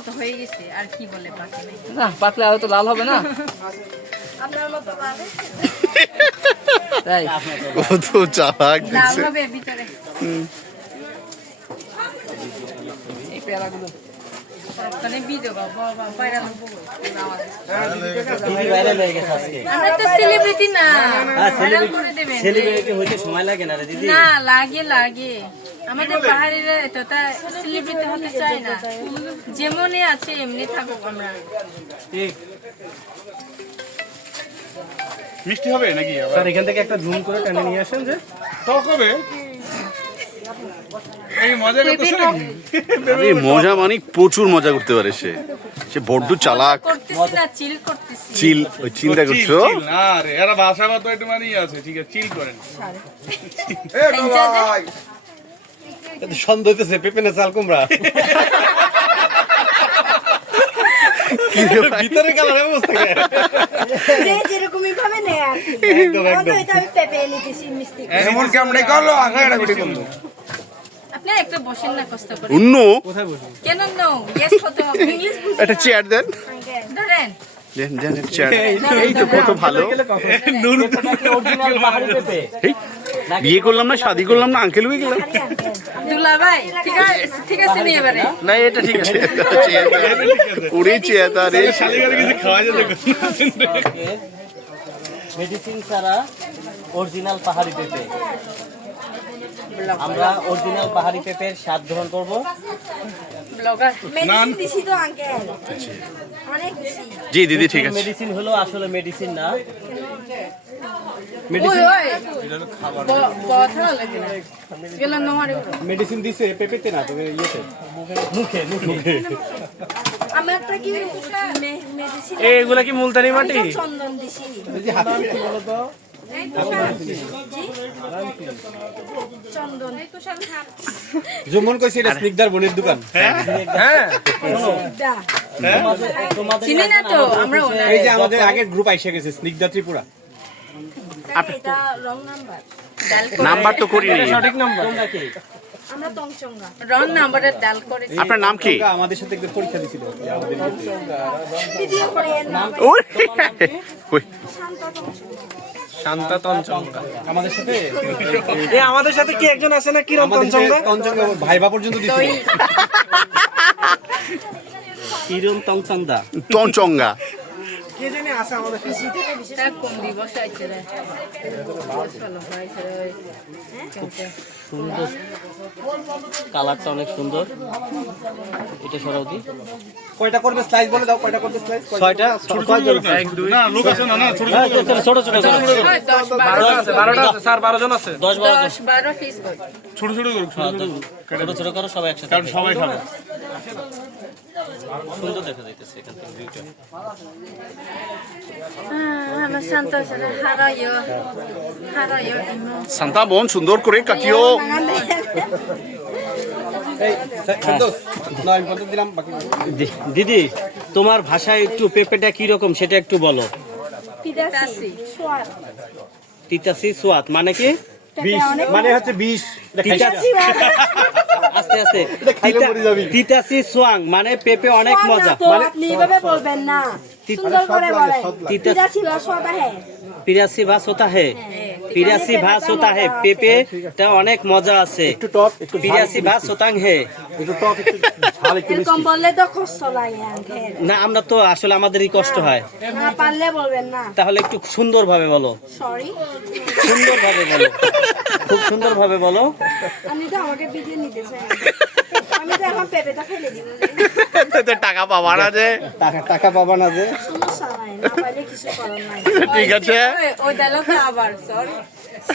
মতো হয়ে গেছে আর কি বলে বাকি নাই না পাকলে আর তো লাল হবে না আপনার মতো পাবে তাই কত চালাক লাল দিচ্ছে হবে ভিতরে এই পেয়ারাগুলো মানে ভিডিও বাবা বাইরে লোক ভাইরাল হয়ে গেছে আজকে। আমরা তো সেলিব্রিটি না হ্যাঁ, ভাইরাল করে দেবেন সেলিব্রিটি হইতে সময় লাগে না রে দিদি। না লাগে লাগে আমাদের পাহাড়িরা এতটা সেলিব্রিটি হতে চায় না যেমনই আছে এমনি থাকুক আমরা ঠিক। মিষ্টি হবে নাকি আবার স্যার এখান থেকে একটা জুম করে টেনে নিয়ে আসেন যে টক হবে এই মজা করতেছ নাকি আরে মজা মানে প্রচুর মজা করতে পারে সে সে বড্ড চালাক করতেছি না চিল করতেছি চিল ওই চিন্তা করছো চিল, চিল, না রে এরা ভাষাগত একটু মানেই আছে ঠিক আছে চিল করেন সন্দেহ হইতেছে পেঁপে না চাল কুমড়া ভিতরে কালার অবস্থা কে যেরকমই ভাবে নেয় আর কি। একদম একদম এটা আমি পেপে নিতেছি মিষ্টি এমন কেমনে করলো আগে এটা গুটি করলো আপনি একটা বসেন না কষ্ট করে অন্য কোথায় বসবো কেন নো ইয়েস হতে হবে ইংলিশ একটা চেয়ার দেন ধরেন দেন দেন একটা চেয়ার এই তো কত ভালো অরিজিনাল পাহাড়ি পেঁপে এই, বিয়ে করলাম না শাদি করলাম না আঙ্কেল হয়ে গেলাম দুলা ভাই ঠিক আছে নিয়ে এবারে না এটা ঠিক আছে পুরি চেয়ার তার এই শালিগারে কিছু খাওয়া যেতে মেডিসিন ছাড়া অরিজিনাল পাহাড়ি পেঁপে। আমরা অরিজিনাল পাহাড়ি পেঁপের স্বাদ গ্রহণ করব। ব্লগার মেডিসিন দিছি তো আঙ্কেল অনেক বেশি জি দিদি ঠিক আছে মেডিসিন হলো আসলে মেডিসিন না। ওই ওই কথা লাগে না গেলাম না মারে মেডিসিন দিছে পেঁপেতে না তবে ইয়েতে মুখে মুখে। আমি একটা কি মেডিসিন এইগুলা কি মুলতানি মাটি চন্দন দিছি চন্দন যেমন কইছি এটা স্নিগ্ধার বোনের দোকান। হ্যাঁ দা চিনি না তো আমরা ওনার এই যে আমাদের আগের গ্রুপ আইসা গেছে স্নিগ্ধা ত্রিপুরা। এটা রং নাম্বার নাম্বার তো করিনি সঠিক নাম্বার তোমরা কি? আমরা তংচঙ্গা রং নাম্বারের ডাল করে আপনার নাম কি আমাদের সাথে একদম পরীক্ষা দিছিল আমাদের ভিডিও করে এর নাম ওই ওই শান্তা তঞ্চঙ্গা আমাদের সাথে আমাদের সাথে কি একজন আছে না কিরণ তঞ্চঙ্গা তঞ্চঙ্গা ভাইবা পর্যন্ত দিছিল। কিরণ তঞ্চঙ্গা টনচঙ্গা কে জানি আছে আমাদের তা কোন দিবস আছে রে সুন্দর কালারটা অনেক সুন্দর। এটা সরাউদি কয়টা করবে স্লাইস বলে দাও কয়টা করবে স্লাইস 6টা না লোক আছে না না ছোট ছোট ছোট 10 12টা আছে 12টা আছে স্যার 12 জন আছে 10 12 12 পিস কর ছোট ছোট করুক ছোট ছোট করো সবাই একসাথে কারণ সবাই খাবে সুন্দর দেখা যাইতেছে এখান থেকে ভিউটা। আমার সন্তোষ হারায়ো ইমো সান্তা বোন সুন্দর করে কাটিও এই সন্তোষ নয় কত দিলাম বাকি দিদি তোমার ভাষায় একটু পেঁপেটা কি রকম সেটা একটু বলো। পিদাসি সোয়াদ তিতাসি সোয়াত মানে কি মানে হচ্ছে বিষ। আস্তে আস্তে তিতাসি সোয়াং মানে পেঁপে অনেক মজা মানে আপনি এভাবে বলবেন না সুন্দর করে বলেন পিদাসি সোয়াদ है পিরাসি ভাস হোতা হে পিরাসি ভাস হোতা হে পেঁপেটা অনেক মজা আছে একটু টক একটু পিরাসি ভাস হোতাং হে একটু টক একটু ঝাল একটু এরকম বললে তো কষ্ট লাগে আঙ্কেল না আমরা তো আসলে আমাদেরই কষ্ট হয় না পারলে বলবেন না তাহলে একটু সুন্দরভাবে বলো সরি সুন্দরভাবে বলো খুব সুন্দরভাবে বলো আপনি তো আমাকে ভিডিও নিতে চান আমি তো এখন পেঁপেটা ফেলে দিব টাকা পাবা না যে টাকা পাবা না যে সমস্যা নাই না পাইলে কিছু করার নাই ঠিক আছে ওই ডায়লগটা আবার সরি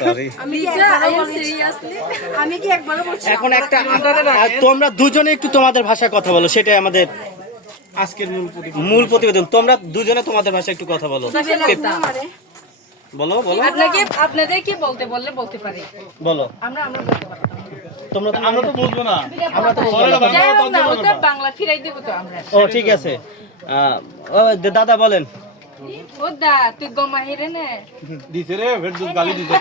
সরি আমি কি একবারও বলছি এখন একটা আর তোমরা দুজনে একটু তোমাদের ভাষায় কথা বলো সেটাই আমাদের আজকের মূল প্রতিবেদন। তোমরা দুজনে তোমাদের ভাষায় একটু কথা বলো বলো বলো আপনাদের কি বলতে বললে বলতে পারি বলো আমরা বলতে পারতাম তোমরা আমরা তো বুঝবো না যাই হোক না ওটা বাংলা ফিরাই দেবো তো আমরা ও ঠিক আছে ও দাদা বলেন ও দা তুই গমা হেরে নে দিছে রে ভেট দুধ গালি দিছে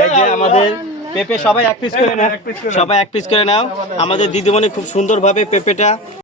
এই যে আমাদের পেঁপে সবাই এক পিস করে নাও, সবাই এক পিস করে নাও। আমাদের দিদিমণি খুব সুন্দরভাবে পেঁপেটা